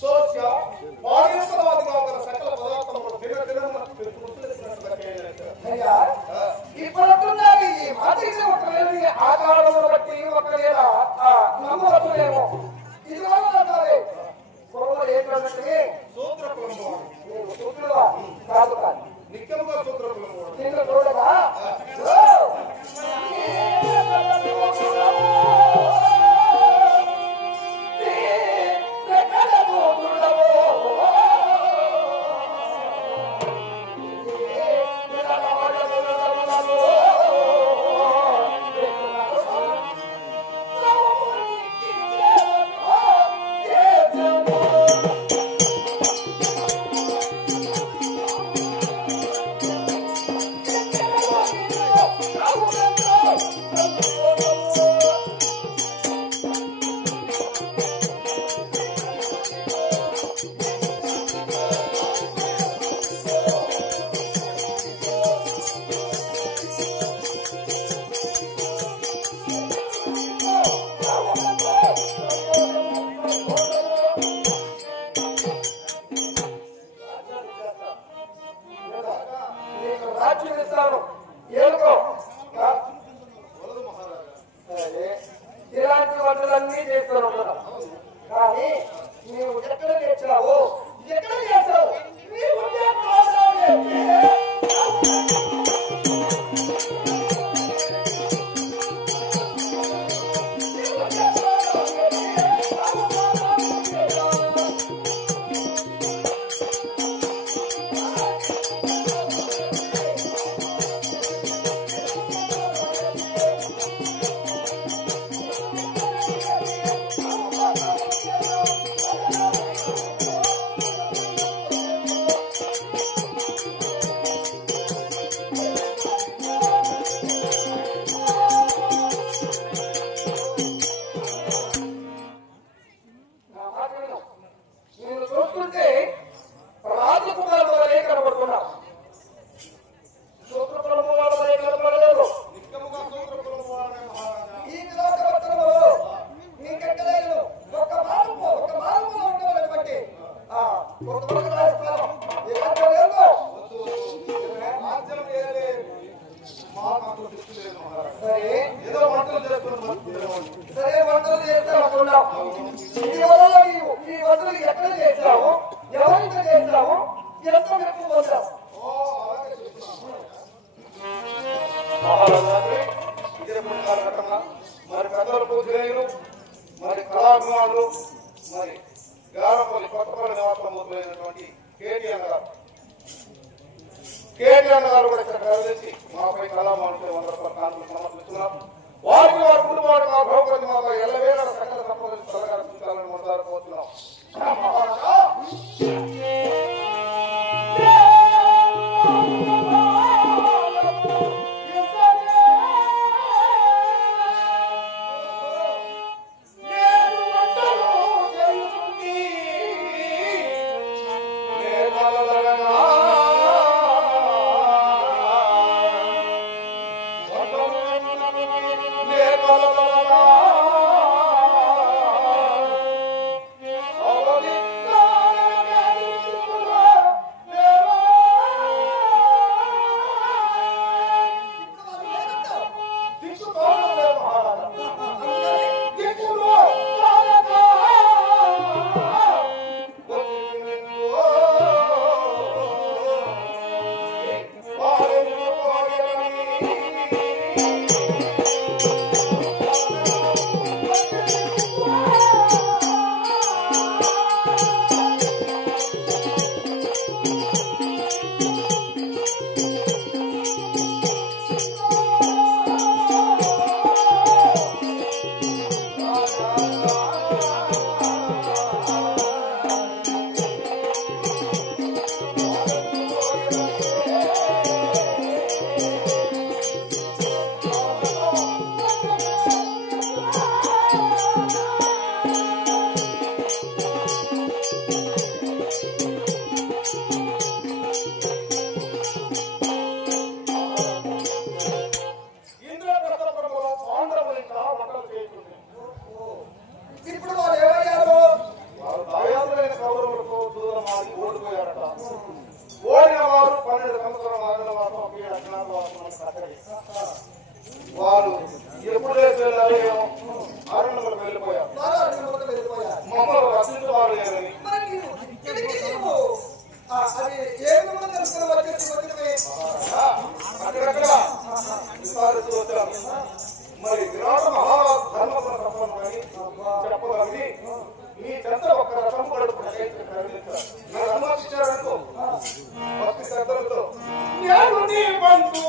సోష వాయుస్తవాదిగా గల సకల పదార్థములు దినదినమునకు అయ్యా ఇప్పుడున్నది ఈ మాదిరి ఒకవేళ ఆకారమును బట్టి ఒకవేళ నమ్మవచ్చునేమో ఇది అంటారే కులంలో ఏంటంటే సూత్ర కులము సూత్రుడుగా కాదు కాదు నిత్యముగా సూత్ర కులము నిన్ను చూడగా ఇలాంటి వంటలన్నీ చేస్తాను కానీ నీవు ఎక్కడ నేర్చావు ఎక్కడ చేస్తావు నేను చూస్తుంటే రాజు కుమారుల వలె కనబడుతున్నావు సూత్ర కులము వాళ్ళ వలె కనబడలేదు నిత్యముగా సూత్ర కులము వాడనే మహారాజా ఈ విలోకవర్తనములో నీకెక్కలేదు ఒక మార్పులో ఉండవలని బట్టి ఒక రాజస్థానం రాజ్యం ఏదే మాకు తెచ్చులేదు మహారాజా సరే ఏదో వంటలు చేస్తున్నాం సరే వంటలు చేస్తే అనుకున్నావు ఈ వల్ల నీవు ఈ వంటలు ఎక్కడ చేశావు ఎవరితో చేశావు ఎంత మెప్పు పొందావు మహారాజా ఇదే ప్రకార ఘటన మరి పెద్దల పూజలు మరి కళాభిమానులు మరి గారపల్లి కొత్తపల్లి నివాసం మొదలైనటువంటి కేటీఎన్ గారు కూడా ఇక్కడ కలిసి మాపై కళామానులపై 100 రూపాయల కానుకలు సమర్పిస్తున్నారు. వారికి వారి కుటుంబానికి మా భౌగోళిక మాపై ఎల్లవేళ సకల సంపదలు త్వరగా చూడాలని మొదలుపోతున్నాం. మీ చెంత ఒక రథం గడుపున నాకు అనుమతించారనుకో భక్తి శ్రద్ధలతో నేను నీ బంధు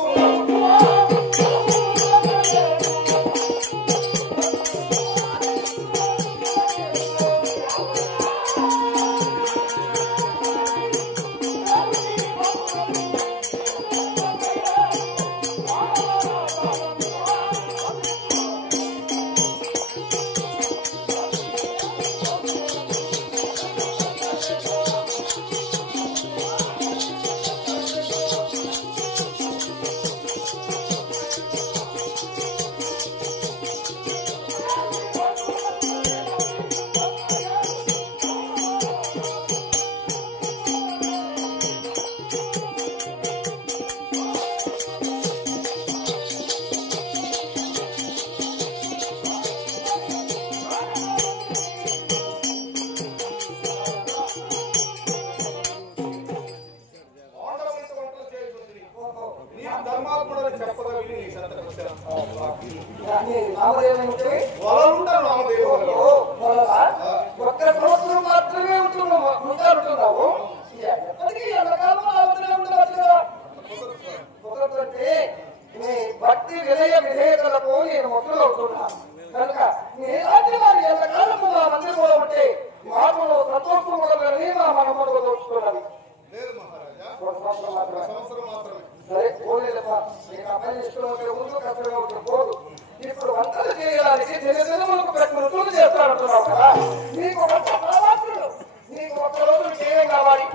ఒక్క సంవత్సరం మాత్రమే ఉంటున్నావు ఎప్పటికీ ఎంతకాలం కుదరదంటే నీ భక్తి వినయ విధేయతలకు నేను మొదలవుతున్నాను కనుక నీలాంటి వారి ఎంతకాలము మా మందిరంలో ఉంటే మాటలో సంతోషములని మా మనములు దోచుకున్నది సరే పోలేదమ్మా నీకు అబ్బాయి ఇష్టం ముందు కష్టంగా ఉంటుంది పోదు ఇప్పుడు వంటలు చేయడానికి దినదినములకు ప్రకృతులు చేస్తానంటున్నావు కదా నీకు వంట పరమాత్ముడు నీకు ఒక్క రోజు చేయం కావాలి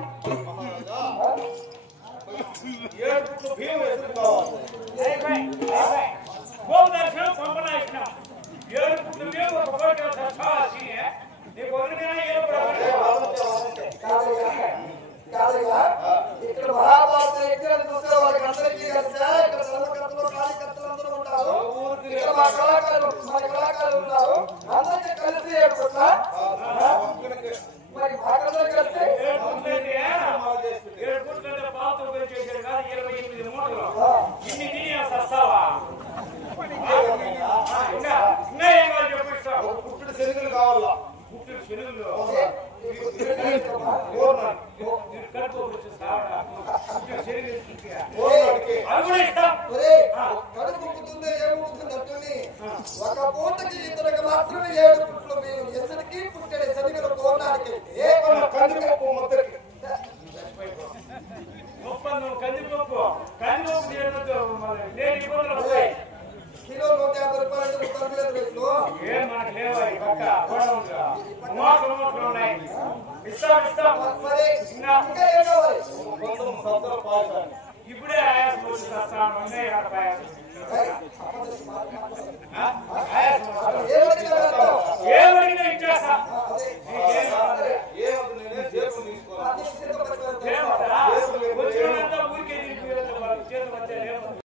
ఇక్కడ మహాభారత యజ్ఞాన్ని చూసే వాళ్ళకి అందరికీ కలిసా ఇక్కడ సర్వకర్తలు కార్యకర్తలు అందరూ ఉంటారు ఇక్కడ మా కళాకారులు ఉన్నారు అందరికీ కలిసి ఏడుకుంటా మరి మాకందరూ కలిసి పుట్టుడు శరీరం కావాలా కడుపుతుందే ఏముంటుందంటే ఒక పూటకి ఇతరులకు మాత్రమే 7 పుట్లు మీరు ఎసరికి పుట్టే శరీర కోణానికి కందిపప్పు మొదటి కిలో 150 రూపాయలు రేట్లు మరి ఇంకా ఏం కావాలి ఇప్పుడే ఆయాసం